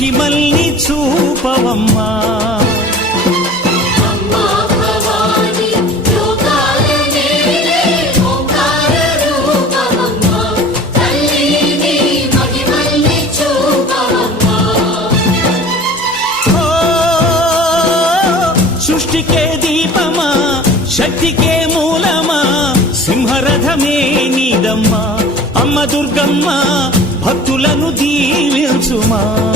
మహిమల్ని చూపవమ్మా. సృష్టికే దీపమా, శక్తికే మూలమా, సింహరథమే నీదమ్మా. అమ్మ దుర్గమ్మ భక్తులను దీవించుమా.